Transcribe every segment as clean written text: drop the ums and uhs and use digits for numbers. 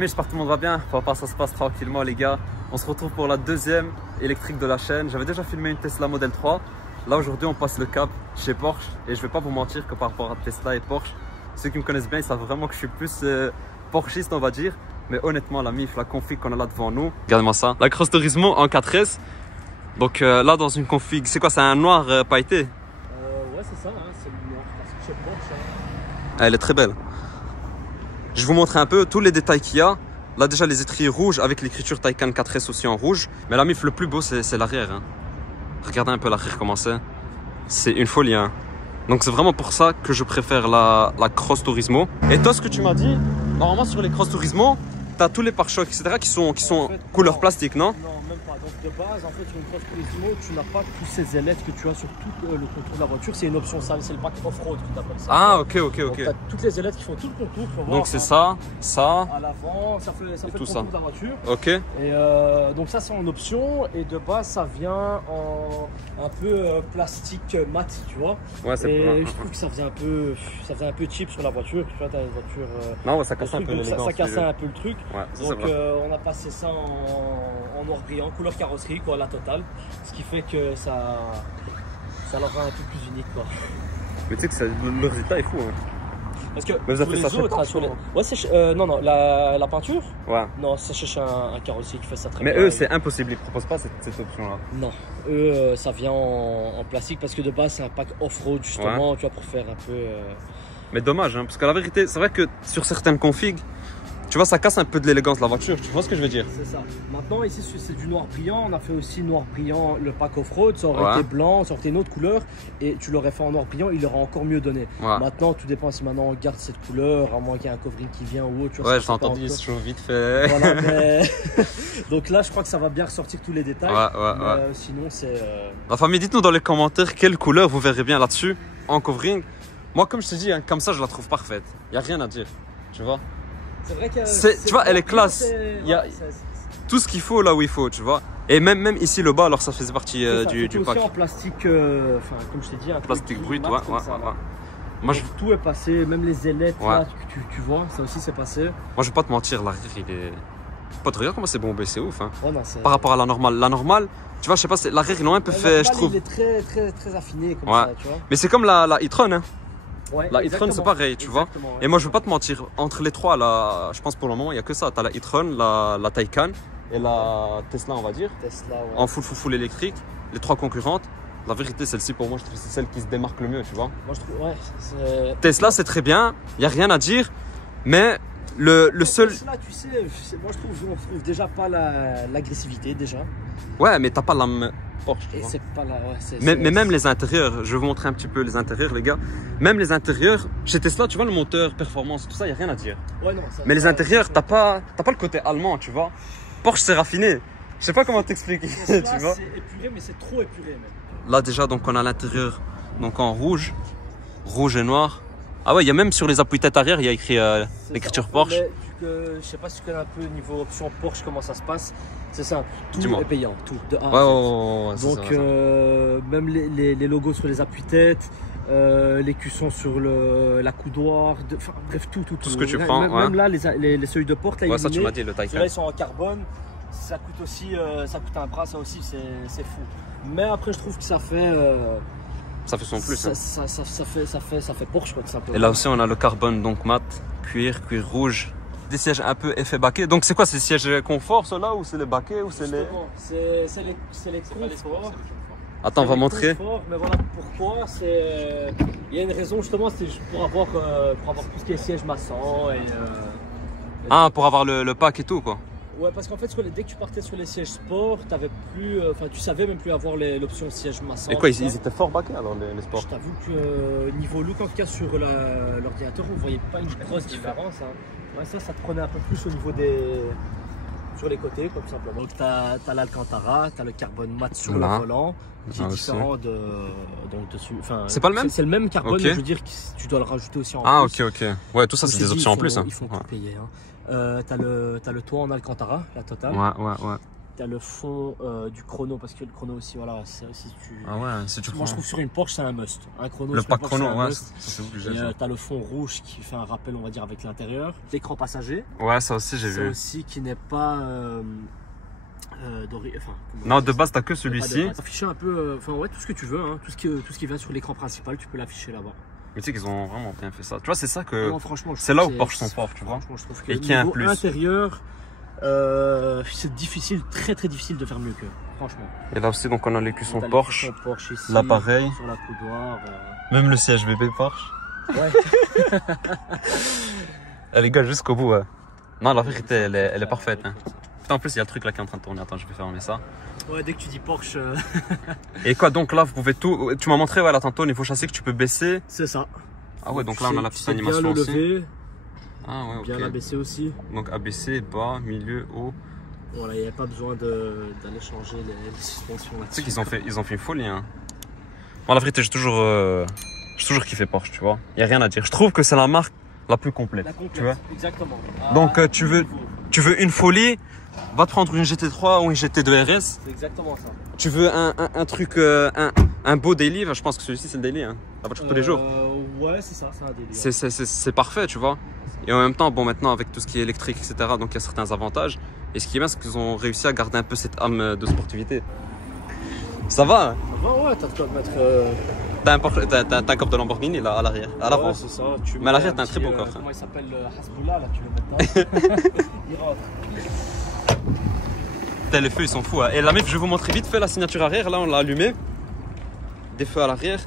Famille, j'espère que tout le monde va bien. Enfin, ça se passe tranquillement les gars. On se retrouve pour la deuxième électrique de la chaîne. J'avais déjà filmé une Tesla Model 3. Là aujourd'hui on passe le cap chez Porsche. Et je vais pas vous mentir que par rapport à Tesla et Porsche, ceux qui me connaissent bien ils savent vraiment que je suis plus Porschiste on va dire. Mais honnêtement la MIF, la config qu'on a là devant nous, regardez-moi ça. La Cross Turismo en 4S. Donc là dans une config, c'est quoi, c'est un noir pailleté? Ouais c'est ça, hein, c'est le noir. Parce que chez Porsche, Elle est très belle. Je vais vous montrer un peu tous les détails qu'il y a. Là déjà les étriers rouges avec l'écriture Taycan 4S aussi en rouge. Mais la MIF le plus beau c'est l'arrière. Hein. Regardez un peu l'arrière comment c'est. C'est une folie. Hein. Donc c'est vraiment pour ça que je préfère la Cross Turismo. Et toi ce que tu m'as dit, normalement sur les Cross Turismo, tu as tous les pare-chocs etc. qui sont en fait, couleur non, plastique, non? Non, même pas. Donc de base, en fait, sur une Cross Turismo, tu n'as pas tous ces ailettes que tu as sur tout le contour de la voiture. C'est une option, ça, c'est le pack off-road qui t'appelle ça. Ah ok. Donc tu as toutes les ailettes qui font tout le contour. Donc c'est ça, ça. À l'avant, ça fait le contour de la voiture. Ok. Et donc ça c'est en option et de base ça vient en un peu plastique mat, tu vois. Ouais, c'est et je trouve que ça faisait un peu cheap sur la voiture. Tu vois, t'as une voiture. Non, ouais, ça casse un peu l'élégance. Ça cassait un peu le truc. Ouais, ça, donc on a passé ça en noir brillant, couleur carrosserie quoi, la totale. Ce qui fait que ça la rend un peu plus unique quoi. Mais tu sais que le résultat est fou. Hein. Parce que mais vous avez fait ça autres, sur les... Ouais, c'est non, la peinture. Ouais. Non, c'est chez un carrossier qui fait ça très bien. Mais bien. eux, c'est impossible, ils proposent pas cette option-là. Non, eux, ça vient en plastique parce que de base, c'est un pack off-road justement, tu vois, pour faire un peu. Mais dommage, hein, parce que la vérité, c'est vrai que sur certaines configs, tu vois, ça casse un peu de l'élégance de la voiture, tu vois ce que je veux dire? C'est ça. Maintenant, ici, c'est du noir brillant. On a fait aussi noir brillant le pack off-road. Ça aurait été blanc, ça aurait été une autre couleur. Et tu l'aurais fait en noir brillant, il aurait encore mieux donné. Maintenant, tout dépend si maintenant on garde cette couleur, à moins qu'il y ait un covering qui vient ou autre. Tu vois, ouais, j'ai entendu, c'est chaud vite fait. Voilà, mais... Donc là, je crois que ça va bien ressortir tous les détails. Sinon, c'est. La famille, dites-nous dans les commentaires quelle couleur vous verrez bien là-dessus, en covering. Moi, comme je te dis, hein, comme ça, je la trouve parfaite. Il n'y a rien à dire, tu vois. C'est vrai que tu vois, elle est classe. Il y a tout ce qu'il faut là où il faut, tu vois. Et même ici le bas, alors ça faisait partie du pack. Aussi en plastique, comme je t'ai dit, un plastique brut, Moi, tout est passé, même les ailettes là, tu vois, ça aussi c'est passé. Moi, je vais pas te mentir, l'arrière il est. Pas te regarder comment c'est bombé, c'est ouf. Hein. Ouais, non, par rapport à la normale. La normale, tu vois, je sais pas, l'arrière ils l'ont un peu fait, je trouve. Il est très affiné comme ça, tu vois. Mais c'est comme la e-tron, hein. Ouais, la e-tron c'est pareil, tu vois. Et moi je veux pas te mentir, entre les trois, là, je pense pour le moment il n'y a que ça. Tu as la e-tron, la Taycan et la Tesla, on va dire. Tesla, ouais. En full électrique, les trois concurrentes. La vérité, celle-ci pour moi, je trouve que c'est celle qui se démarque le mieux, tu vois. Moi je trouve, ouais. Tesla c'est très bien, il n'y a rien à dire, mais le seul. Tesla, tu sais, moi je trouve déjà pas l'agressivité déjà. Ouais, mais t'as pas l'âme Porsche. Et c'est pas là, mais même les intérieurs, je vais vous montrer un petit peu les intérieurs, les gars. Même les intérieurs, chez Tesla, tu vois le moteur, performance, tout ça, il n'y a rien à dire. Ouais, non, mais les intérieurs, t'as pas le côté allemand, tu vois. Porsche, c'est raffiné. Je sais pas comment t'expliquer, tu vois. C'est épuré, mais c'est trop épuré même. Là déjà, donc on a l'intérieur donc en rouge et noir. Ah ouais, il y a même sur les appuis-têtes arrière, il y a écrit l'écriture Porsche. Je sais pas si tu connais un peu niveau option Porsche comment ça se passe. C'est simple, tout est payant, tout de A à Z. Donc même les logos sur les appuis-têtes, les cuissons sur l'accoudoir, bref tout ce que tu prends. Même là les seuils de porte, là, ça tu m'as dit le Taycan. Là ils sont en carbone, ça coûte aussi, ça coûte un bras, ça aussi c'est fou. Mais après je trouve que ça fait. Ça fait son plus. Ça fait Porsche quoi tout simplement. Et là aussi on a le carbone donc mat, cuir rouge. Des sièges un peu effet baquet. Donc c'est quoi, ces sièges confort ceux-là ou c'est les baquets ou c'est les... C'est les confort. Attends, on va montrer. Mais voilà pourquoi, il y a une raison justement, c'est pour avoir tout ce qui est siège massant et pour avoir le pack et tout quoi. Ouais, parce qu'en fait, dès que tu partais sur les sièges sport, tu savais même plus avoir l'option siège massant. Et quoi, ils étaient fort baquets alors les sports? Je t'avoue que niveau look, en tout cas sur l'ordinateur, on ne voyait pas une grosse différence. Hein. Ouais, ça te prenait un peu plus au niveau sur les côtés, comme simplement. Donc, tu as l'Alcantara, tu as le carbone mat sur le volant, qui est différent dessus. Enfin, c'est pas le même? C'est le même carbone, mais je veux dire que tu dois le rajouter aussi en plus. Ok. Ouais, tout ça, c'est des options en plus. Ils font tout payer. Hein. T'as le toit en Alcantara, la totale. Ouais. tu as le fond du chrono, parce que le chrono aussi, voilà, c'est aussi Ah ouais, si tu moi prends je trouve sur une Porsche c'est un must. Un chrono, le sur une pack Porsche, chrono, c'est un ouais, must. ça c'est obligé. Tu as le fond rouge qui fait un rappel, on va dire, avec l'intérieur. L'écran passager. Ouais, ça aussi j'ai Ça vu. aussi qui n'est pas Non, de base, t'as que pas de celui-ci. base. Afficher un peu, enfin ouais, tout ce que tu veux, hein. tout ce qui vient sur l'écran principal, tu peux l'afficher là-bas. Mais tu sais qu'ils ont vraiment bien fait ça. Tu vois, c'est ça que. Non, franchement, C'est là où Porsche sont forts, tu vois. Franchement, je trouve que Et qu'il y a un niveau plus. intérieur, c'est difficile, très très difficile de faire mieux que, franchement. Et là aussi, donc, on a les cuissons T'as les Porsche. cuissons Porsche ici, L'appareil. sur la coudoir. Même le siège bébé Porsche. Ouais. Les gars, jusqu'au bout, ouais. Non, la vérité, elle est parfaite. Hein. Putain, en plus, il y a le truc là qui est en train de tourner. Attends, je vais fermer ça. Ouais, dès que tu dis Porsche, Et quoi, donc là, vous pouvez tout. Tu m'as montré, ouais, là, tantôt, au niveau châssis, que tu peux baisser. c'est ça. Ah ouais, donc là, on a la petite C'est animation bien le aussi. lever, Ah ouais, ok. bien l'abaisser aussi. Donc ABC, bas, milieu, haut. Voilà, il n'y a pas besoin d'aller changer les suspensions Tu sais là-dessus. qu'ils ont fait une folie. Hein. Moi, la vérité, j'ai toujours kiffé Porsche, tu vois. Il n'y a rien à dire. Je trouve que c'est la marque la plus complète. La complète, tu vois. exactement. Donc, tu veux une folie, va te prendre une GT3 ou une GT2 RS. C'est exactement ça. Tu veux un truc, un beau daily, je pense que celui-ci c'est le daily, hein. La voiture tous les jours. Ouais, c'est ça, c'est un délire. C'est parfait, tu vois. Et en même temps, bon, maintenant avec tout ce qui est électrique, etc., donc il y a certains avantages. Et ce qui est bien, c'est qu'ils ont réussi à garder un peu cette âme de sportivité. Ça va, hein. Ouais, t'as de quoi mettre. T'as un coffre de Lamborghini là à l'arrière, à l'avant. Ouais, c'est ça. Mais à l'arrière, t'as un très beau coffre. Comment il s'appelle, Hasbullah, là, tu le mets dedans. Il rentre. Putain, les feux ils sont fous. Hein. Et la meuf, je vais vous montrer vite fait la signature arrière. Là, on l'a allumé. Des feux à l'arrière.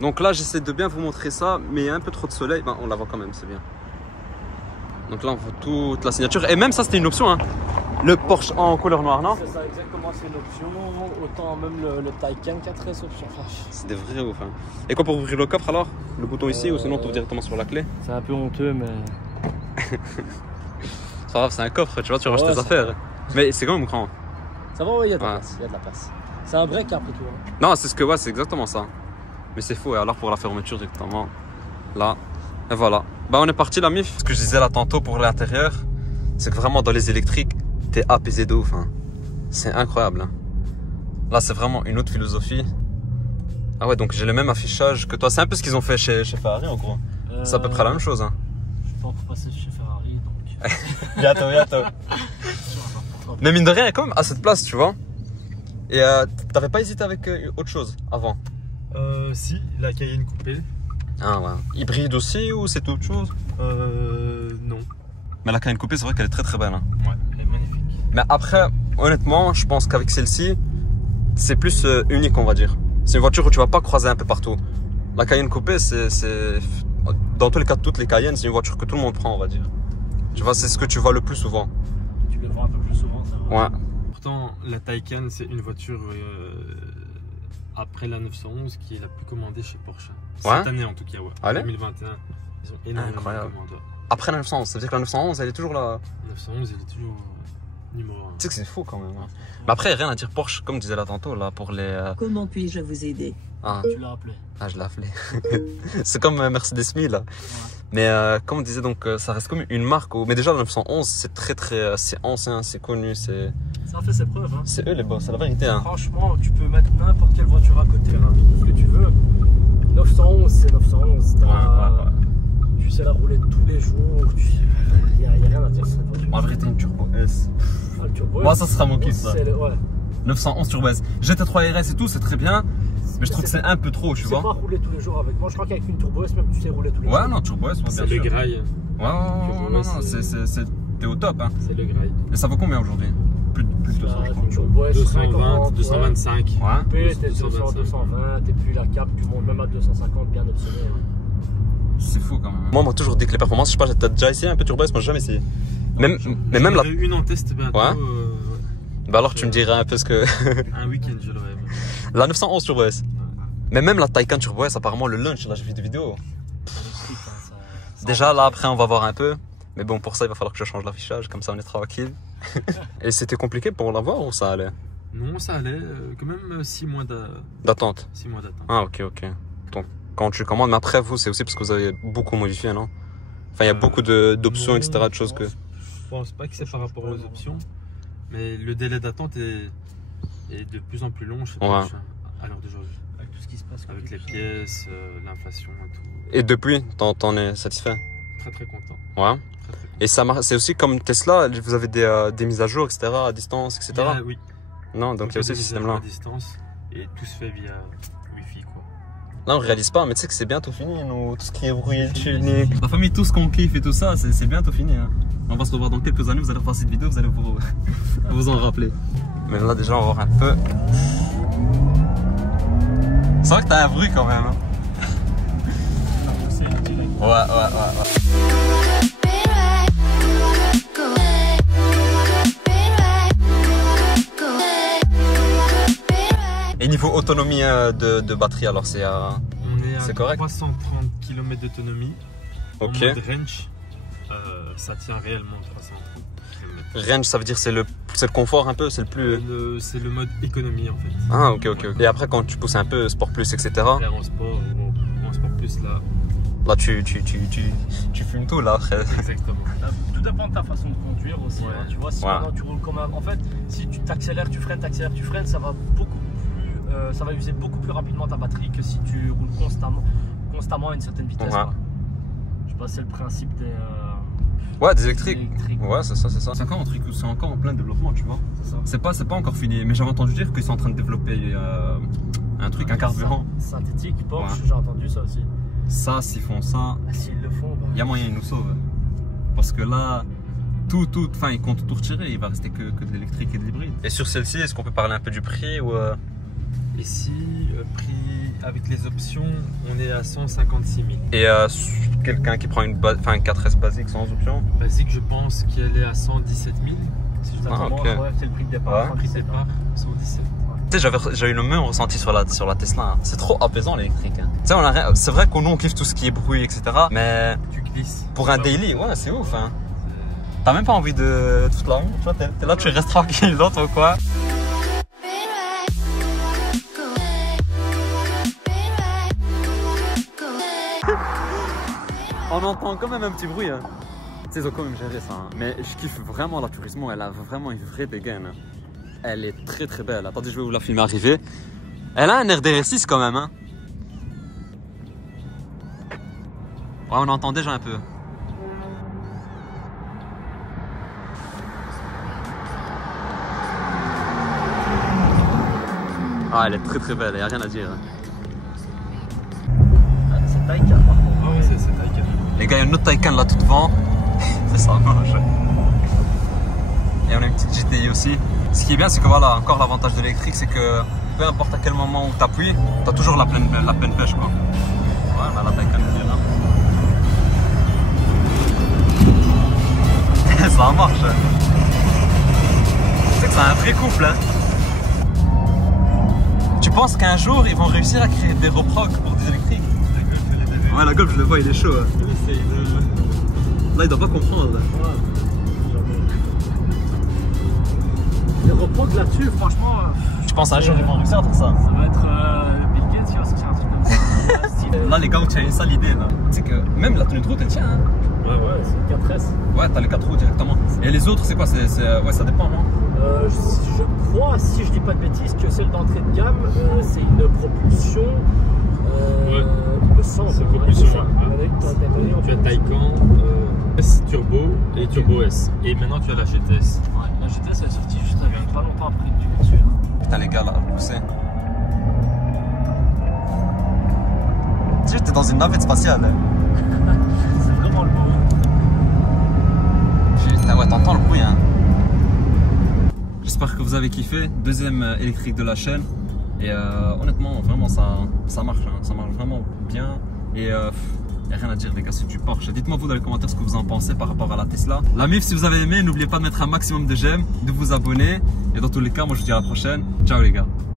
Donc là, j'essaie de bien vous montrer ça, mais il y a un peu trop de soleil. Ben, on la voit quand même, c'est bien. Donc là, on voit toute la signature. Et même ça, c'était une option. Hein. Le Porsche en couleur noire, non? C'est ça, exactement, c'est une option. Autant même le Taycan qui a 13 options. C'est des vrais ouf. Hein. Et quoi pour ouvrir le coffre alors? Le bouton ici ou sinon on ouvre directement sur la clé? C'est un peu honteux, mais. C'est pas grave, c'est un coffre, tu vois, tu ranges tes ça affaires. Mais c'est quand même grand. Ça va, ouais, il y a de la Ouais. place. Il y a de la place. C'est un break après tout. Hein. Non, c'est ce que ouais, c'est exactement ça. Mais c'est fou. Et alors pour la fermeture directement, là, et voilà. Bah on est parti la mif. Ce que je disais là tantôt pour l'intérieur, c'est que vraiment dans les électriques, t'es apaisé de ouf. Hein. C'est incroyable. Hein. Là, c'est vraiment une autre philosophie. Ah ouais, donc j'ai le même affichage que toi. C'est un peu ce qu'ils ont fait chez Ferrari en gros. C'est à peu près la même chose. Hein. Je suis pas encore passé chez Ferrari, donc. Bientôt. Mais mine de rien, il y a quand même à cette place, tu vois. Et t'avais pas hésité avec autre chose avant? Si, la Cayenne coupée. Ah ouais. Hybride aussi ou c'est autre chose? Non. Mais la Cayenne coupée, c'est vrai qu'elle est très très belle. Hein. Ouais, elle est magnifique. Mais après, honnêtement, je pense qu'avec celle-ci, c'est plus unique, on va dire. C'est une voiture où tu vas pas croiser un peu partout. La Cayenne coupée, dans tous les cas, toutes les Cayennes, c'est une voiture que tout le monde prend, on va dire. Tu vois, c'est ce que tu vois le plus souvent. Tu le vois un peu plus souvent, ça. Ouais. Pourtant, la Taycan, c'est une voiture après la 911 qui est la plus commandée chez Porsche. Ouais. Cette année en tout cas, ouais. Allez. 2021, ils ont énormément Incroyable. de commandes. Après la 911, ça veut dire que la 911, elle est toujours là. 911, il est toujours numéro 1. Tu sais que c'est fou quand même. Hein. Mais après, rien à dire Porsche, comme disait là tantôt, là, pour les. Comment puis-je vous aider? Ah, Tu l'as appelé. ah, je l'ai appelé. C'est comme Mercedes 1000 là. Mais comme on disait, donc ça reste comme une marque. Mais déjà, la 911, c'est très, c'est ancien, c'est connu, Ça a fait ses preuves. Hein. c'est eux les boss, c'est la vérité. Hein. Franchement, tu peux mettre n'importe quelle voiture à côté, hein, tout ce que tu veux. 911, c'est 911. Tu sais la rouler tous les jours. Il n'y a rien à dire sur cette voiture. En vérité, une Turbo S. Ah, le turbo, Moi, ça sera mon kiff, ça. Ouais. 911 Turbo S. GT3 RS et tout, c'est très bien. Mais je trouve que c'est un peu trop, tu Tu sais vois. pas rouler tous les jours avec. Moi, je crois qu'avec une turbo S, même tu sais rouler tous les jours. Ouais, non, Turbo S, ouais, bien C'est sûr. le grail. Ouais, non, t'es au top. Hein. C'est le grail. Mais ça vaut combien aujourd'hui? Plus de 200, je crois. Une turbo S 220, 50, 225. Ouais. T'es 200, 220, et puis la cap, tu montes même à 250, bien optionné. Hein. C'est fou quand même. Moi, on m'a toujours dit que les performances, je sais pas, t'as déjà essayé un peu Turbo S? Moi, j'ai jamais essayé. Mais même la. J'en ai une en test bientôt. Ouais. Bah alors, tu me dirais un peu ce que. Un week-end, je l'aurais. La 911 Turbo S. Mais même la Taycan Turbo S, apparemment, le launch, là, j'ai vu des vidéos. Déjà, là, après, on va voir un peu. Mais bon, pour ça, il va falloir que je change l'affichage, comme ça, on est tranquille. Et c'était compliqué pour l'avoir ou ça allait? Non, ça allait. Quand même 6 mois D'attente. 6 mois d'attente. Ah, ok. Donc, quand tu commandes, mais après, vous, c'est aussi parce que vous avez beaucoup modifié, non? Enfin, il y a beaucoup d'options, Non, etc., de choses que. Je pense pas que c'est par rapport aux options. Mais le délai d'attente est de plus en plus long chez Porsche à l'heure d'aujourd'hui. Avec tout ce qui se passe. Avec les pièces, l'inflation et tout. Et depuis, t'en es satisfait? Très très content. Ouais. Très, très content. Et ça marche, c'est aussi comme Tesla, vous avez des mises à jour, etc., à distance, etc. Oui. Non, donc il y a aussi ce système-là. À distance et tout se fait via Wi-Fi quoi. Là, on réalise pas, mais tu sais que c'est bientôt fini, nous, tout ce qui est bruit, tuning. La famille, tout ce qu'on kiffe et tout ça, c'est bientôt fini. Hein. On va se revoir dans quelques années, vous allez revoir cette vidéo, vous allez vous en rappeler. Mais là, déjà, on va voir un peu. C'est vrai que t'as un bruit quand même. Hein. Ouais. Et niveau autonomie de batterie, alors c'est On est à correct. 330 km d'autonomie. Ok. En mode range, ça tient réellement 330 km. Range, ça veut dire c'est le confort un peu, c'est le plus. C'est le mode économie en fait. Ah, ok. Et après, quand tu pousses un peu sport plus, etc. Faire en sport ou en sport plus là. Là, tu fumes tout là après. Exactement. Tout dépend de ta façon de conduire aussi. Ouais. Hein. Tu vois, si maintenant tu roules comme un. En fait, si tu t'accélères, tu freines, ça va ça va user beaucoup plus rapidement ta batterie que si tu roules constamment à une certaine vitesse. Ouais. Je sais pas, c'est le principe des. Ouais, des électriques. électriques. Ouais, c'est ça. C'est encore un truc, c'est encore en plein développement, tu vois. C'est ça. C'est pas encore fini, mais j'avais entendu dire qu'ils sont en train de développer un truc, un carburant. Synthétique, Porsche, Ouais. j'ai entendu ça aussi. Ça, s'ils font ça, S'ils le font, il y a moyen ils nous sauvent. Parce que là, enfin, ils comptent tout retirer, il va rester que de l'électrique et de l'hybride. Et sur celle-ci, est-ce qu'on peut parler un peu du prix ou Ici, prix avec les options, on est à 156 000. Et quelqu'un qui prend une 4S basique sans option? Basique, je pense qu'elle est à 117 000. Si je Ah, l'attends. ok. Ouais, c'est le prix de départ. Ouais. Prix de départ, 117. Tu sais, j'ai eu le même ressenti sur la Tesla. Hein. C'est trop apaisant l'électrique. Hein. Tu sais, c'est vrai qu'on nous on kiffe tout ce qui est bruit, etc. Mais Tu glisses. pour un daily, ouais, c'est ouf. Hein. T'as même pas envie de toute la route. Tu vois, t'es là, tu restes tranquille dans ton coin. On entend quand même un petit bruit. Hein. Tu sais, ils ont quand même géré ça. Hein. Mais je kiffe vraiment la Turismo. Elle a vraiment une vraie dégaine. Hein. Elle est très très belle. Attendez, je vais vous la filmer arriver. Elle a un RDR6 quand même. Hein. Ouais, on entend déjà un peu. Ah, elle est très très belle. Il n'y a rien à dire. C'est Taycan par contre. Ah oui, c'est Taycan. Les gars, il y a une autre Taycan là tout devant. C'est ça, moche. Et on a une petite GTI aussi. Ce qui est bien, c'est que voilà, encore l'avantage de l'électrique, c'est que peu importe à quel moment où tu appuies, tu as toujours la pleine pêche quoi. Ouais, on a la Taycan là. Ça marche. Tu sais que c'est un vrai couple. Hein. Tu penses qu'un jour, ils vont réussir à créer des reprocs pour des électriques? Ouais, la Golf, je le vois, il est chaud. Hein. Là, il doit pas comprendre. Les reproques là-dessus, franchement. Je pense un jour, ils vont réussir à faire ça. Ça va être Bill Gates qui va sortir un truc comme ça. Là, les gars, tu as une sale idée. Tu sais que même la tenue de route, elle tient. Hein. Ouais, c'est 4S. Ouais, t'as les 4 roues directement. Et les autres, c'est quoi? Ouais, ça dépend, non? Je crois, si je dis pas de bêtises, que celle d'entrée de gamme, c'est une propulsion. Ouais. Il me semble. C'est propulsion. Tu as Taycan, S Turbo et Turbo S. Et maintenant tu as la GTS. Ouais, la GTS elle est sortie juste pas longtemps après une dessus. Putain, les gars, là, poussez. Tu sais, t'es dans une navette spatiale. Hein. C'est vraiment le beau. Putain, ouais, t'entends le bruit, hein. J'espère que vous avez kiffé. Deuxième électrique de la chaîne. Et honnêtement, vraiment, ça marche. Hein. Ça marche vraiment bien. Et y a rien à dire, les gars, c'est du Porsche. Dites-moi vous dans les commentaires ce que vous en pensez par rapport à la Tesla. La MIF, si vous avez aimé, n'oubliez pas de mettre un maximum de j'aime, de vous abonner. Et dans tous les cas, moi je vous dis à la prochaine. Ciao les gars.